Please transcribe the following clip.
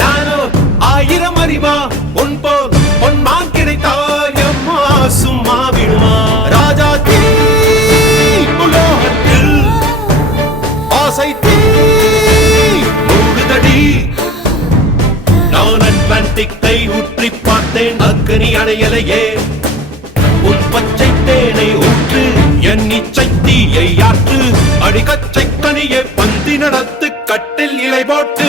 நானோ ஆயிரம் அறிவா உன் போல் பொன்மான் கிடைத்தாயம்மா சும்மா விடுமா ராஜா தீ உலோகத்தில் ஆசை தீ மூடுதடி நான் அட்லாண்டிக்கை ஊற்றி பார்த்தேன் அக்கனி அணையலையே உன் பச்சை தேனை ஊற்று என் இச்சை தீயை ஆற்று அடிக்கச்சை கனியை பந்தி நடத்து கட்டில் இலை போட்டு